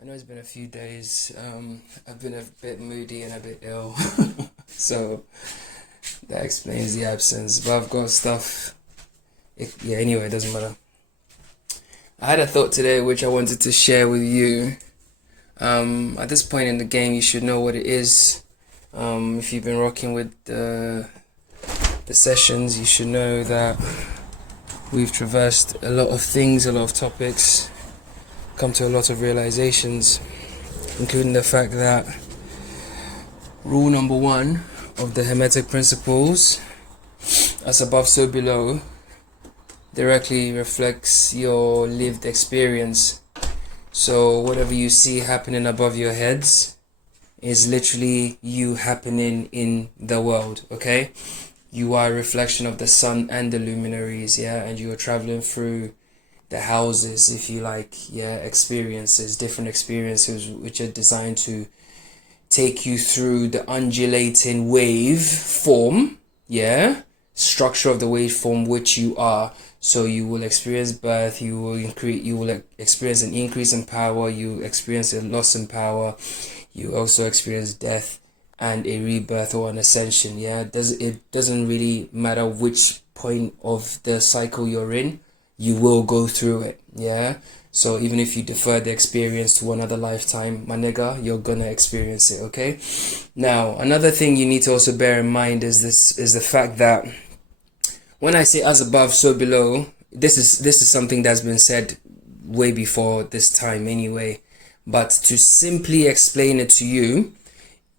I know it's been a few days. I've been a bit moody and a bit ill, so that explains the absence. But I've got stuff. Anyway, it doesn't matter. I had a thought today which I wanted to share with you. At this point in the game, you should know what it is. If you've been rocking with the sessions, you should know that we've traversed a lot of things, a lot of topics, come to a lot of realizations, including the fact that rule number one of the Hermetic principles, as above so below, directly reflects your lived experience. So whatever you see happening above your heads is literally you happening in the world, okay? You are a reflection of the sun and the luminaries, and you are traveling through the houses, if you like, experiences, different experiences which are designed to take you through the undulating wave form, structure of the waveform which you are. So you will experience birth, you will experience an increase in power, you experience a loss in power, you also experience death and a rebirth or an ascension. It doesn't really matter which point of the cycle you're in, you will go through it. So even if you defer the experience to another lifetime, my nigga, you're gonna experience it. Okay. Now, another thing you need to also bear in mind is the fact that when I say as above so below, this is something that's been said way before this time anyway, but to simply explain it to you,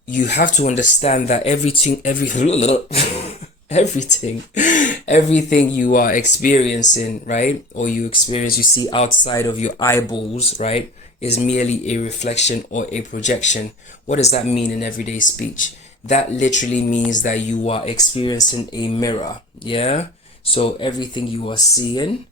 you have to understand that everything you are experiencing, right, or you see outside of your eyeballs, right, is merely a reflection or a projection. What does that mean in everyday speech? That literally means that you are experiencing a mirror, so everything you are seeing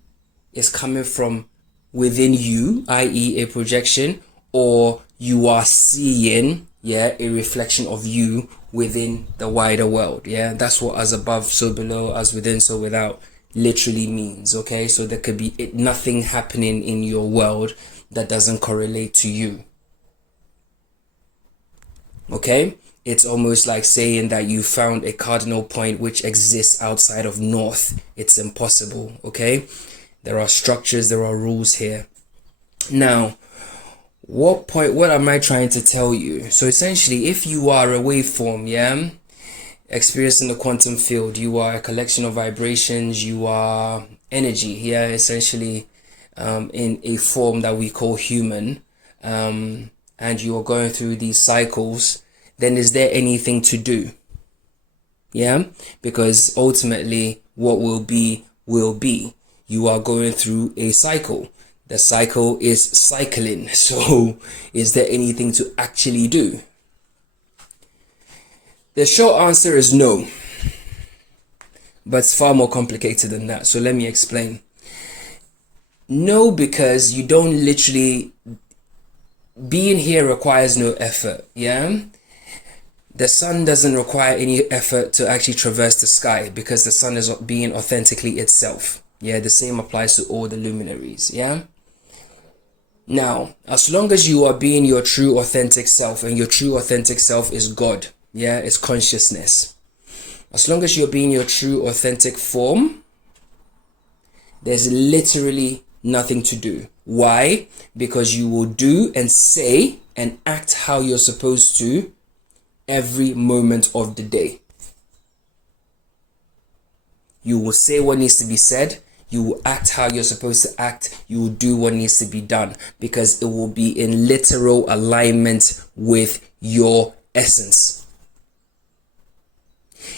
is coming from within you, i.e. a projection, or you are seeing a reflection of you within the wider world. That's what as above so below, as within so without literally means. Okay, so there could be nothing happening in your world that doesn't correlate to you. Okay, it's almost like saying that you found a cardinal point which exists outside of north. It's impossible. Okay, there are structures, there are rules here. Now, what am I trying to tell you? So essentially, if you are a waveform, experiencing the quantum field, you are a collection of vibrations, you are energy, essentially, in a form that we call human, and you are going through these cycles, then is there anything to do? Because ultimately what will be. You are going through a cycle. The cycle is cycling. So is there anything to actually do? The short answer is no. But it's far more complicated than that. So let me explain. No, because you don't literally... Being here requires no effort, The sun doesn't require any effort to actually traverse the sky because the sun is being authentically itself. The same applies to all the luminaries, Now, as long as you are being your true authentic self, and your true authentic self is God, it's consciousness. As long as you're being your true authentic form, there's literally nothing to do. Why? Because you will do and say and act how you're supposed to every moment of the day. You will say what needs to be said. You will act how you're supposed to act. You will do what needs to be done because it will be in literal alignment with your essence.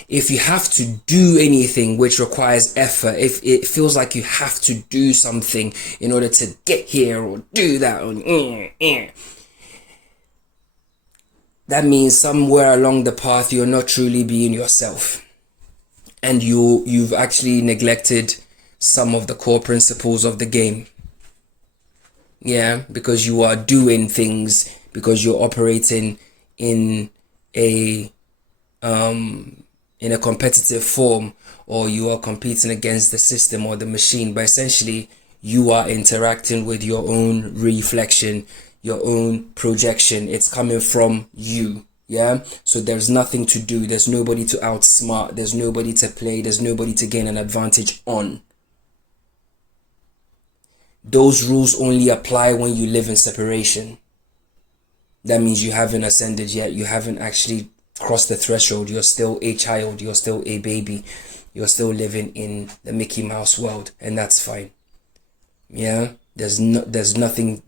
If you have to do anything which requires effort, if it feels like you have to do something in order to get here or do that, that means somewhere along the path you're not truly being yourself. And you've actually neglected some of the core principles of the game. Because you are doing things, because you're operating in a competitive form, or you are competing against the system or the machine. But essentially, you are interacting with your own reflection, your own projection. It's coming from you. Yeah, so there's nothing to do, there's nobody to outsmart, there's nobody to play, there's nobody to gain an advantage on. Those rules only apply when you live in separation. That means you haven't ascended yet, you haven't actually crossed the threshold, you're still a child, you're still a baby, you're still living in the Mickey Mouse world, and that's fine. Yeah, there's nothing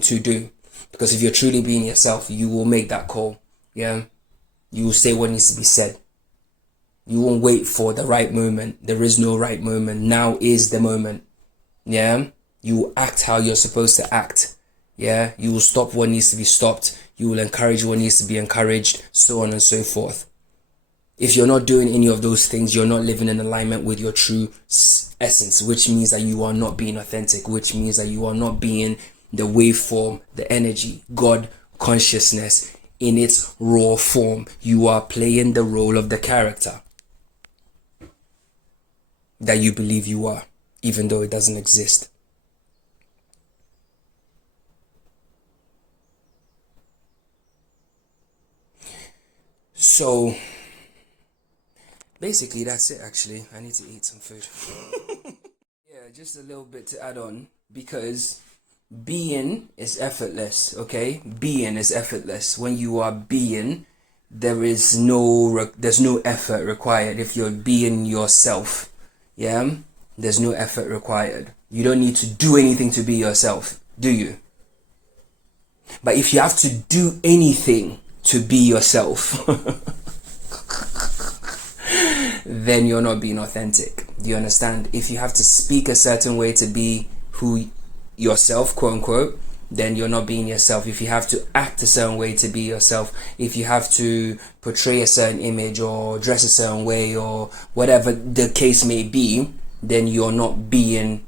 to do, because if you're truly being yourself, you will make that call. Yeah, you will say what needs to be said. You won't wait for the right moment. There is no right moment. Now is the moment. Yeah, you will act how you're supposed to act. Yeah, you will stop what needs to be stopped. You will encourage what needs to be encouraged, so on and so forth. If you're not doing any of those things, you're not living in alignment with your true essence, which means that you are not being authentic, which means that you are not being the waveform, the energy, God consciousness in its raw form. You are playing the role of the character that you believe you are, even though it doesn't exist. So basically that's it. Actually, I need to eat some food. Yeah, just a little bit to add on, because being is effortless. Okay, being is effortless. When you are being, there's no effort required. If you're being yourself, yeah, there's no effort required. You don't need to do anything to be yourself, do you? But if you have to do anything to be yourself, then you're not being authentic. Do you understand? If you have to speak a certain way to be who yourself, quote unquote, then you're not being yourself. If you have to act a certain way to be yourself, if you have to portray a certain image or dress a certain way or whatever the case may be, then you're not being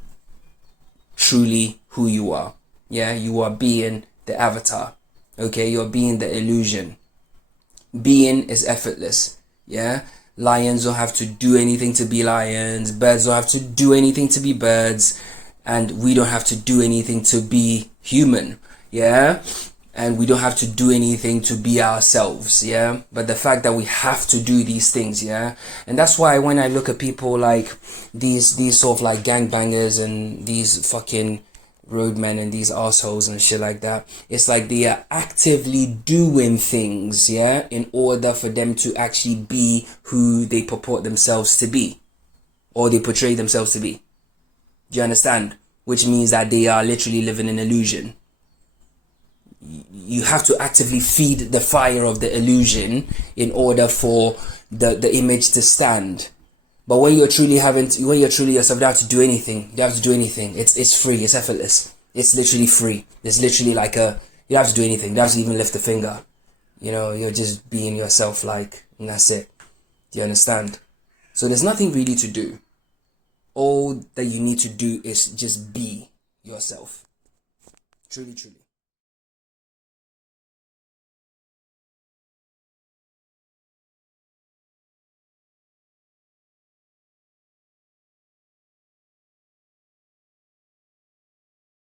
truly who you are. Yeah, you are being the avatar. Okay, you're being the illusion. Being is effortless. Yeah, lions don't have to do anything to be lions, birds don't have to do anything to be birds, and we don't have to do anything to be human. Yeah, and we don't have to do anything to be ourselves. Yeah, but the fact that we have to do these things, yeah, and that's why when I look at people like these sort of like gangbangers and these fucking roadmen and these assholes and shit like that, it's like they are actively doing things, yeah, in order for them to actually be who they purport themselves to be, or they portray themselves to be. Do you understand? Which means that they are literally living an illusion. You have to actively feed the fire of the illusion in order for the image to stand. But when you're truly yourself, you don't have to do anything. You don't have to do anything. It's free. It's effortless. It's literally free. It's literally like you don't have to do anything. You don't have to even lift a finger. You know, you're just being yourself, like, and that's it. Do you understand? So there's nothing really to do. All that you need to do is just be yourself. Truly, truly.